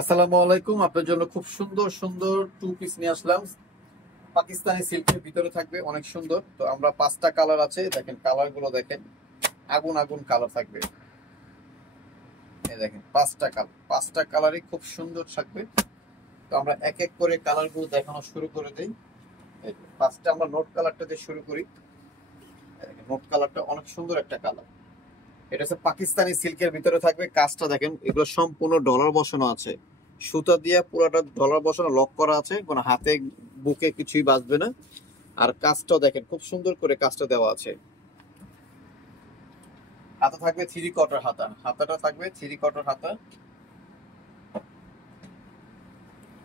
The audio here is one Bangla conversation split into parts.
আসসালামু আলাইকুম। আপনার জন্য খুব সুন্দর সুন্দর টু পিস নিয়ে আসলাম। পাকিস্তানি সিল্কের ভিতরে থাকবে, অনেক সুন্দর। তো আমরা 5টা কালার আছে, দেখেন কালার গুলো দেখেন, আগুন আগুন কালার থাকবে। এই দেখেন 5টা কালার, 5টা কালারই খুব সুন্দর থাকবে। তো আমরা এক এক করে কালার গুলো দেখানো শুরু করে দেই। ফার্স্টে আমরা নোট কালারটা দিয়ে শুরু করি। নোট কালারটা অনেক সুন্দর একটা কালার। এটা হচ্ছে পাকিস্তানি সিল্কের ভিতরে থাকবে। কাজটা দেখেন, এগুলো সম্পূর্ণ ডলার বসানো আছে, সুতা দিয়ে পুরোটা ডলার বসানো, লক করা আছে, কোনো হাতে বুকে কিছুই বাজবে না। আর কাজটাও দেখেন খুব সুন্দর করে কাজটা দেওয়া আছে। হাতা থাকবে থ্রি কটার হাতা, হাতাটা থাকবে থ্রি কটার হাতা।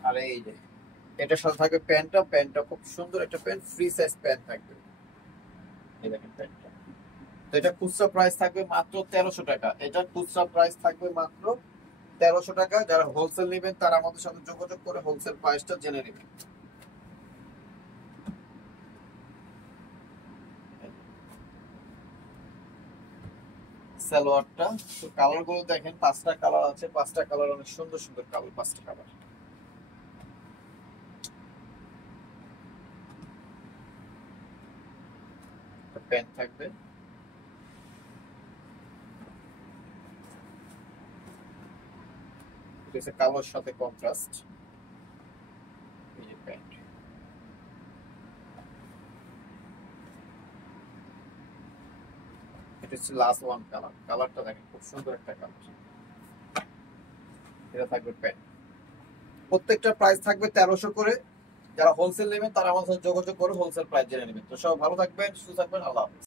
আর এই যে এটার সাথে থাকবে প্যান্টটা, প্যান্টটা খুব সুন্দর একটা প্যান্ট, ফ্রি সাইজ প্যান্ট থাকবে। এই দেখেন প্যান্টটা। তো এটা খুচরা প্রাইস থাকবে মাত্র 1300 টাকা। এটা খুচরা প্রাইস থাকবে মাত্র 1300 টাকা। যারা হোলসেল নেবেন তারা আমাদের সাথে যোগাযোগ করে হোলসেল প্রাইসটা জেনে নেবেন। সালোয়ারটা, তো কালার গুলো দেখেন, 5টা কালার আছে, 5টা কালার অনেক সুন্দর সুন্দর কালার, 5টা কালার। প্যান্ট থাকবে, এটা হচ্ছে কালোর সাথে কন্ট্রাস্ট। এই যে প্যান্ট, এটা হচ্ছে লাস্ট ওয়ান কালার। কালারটা দেখেন খুব সুন্দর একটা কালার। এটা থাকবে প্যান্ট। প্রত্যেকটা প্রাইস থাকবে 1300 করে। যারা হোলসেল নেবেন তারা আমাদের সাথে যোগাযোগ করে হোলসেল প্রাইস জেনে নেবেন। তো সব ভালো থাকবেন, সুস্থ থাকবেন, আল্লাহ হাফেজ।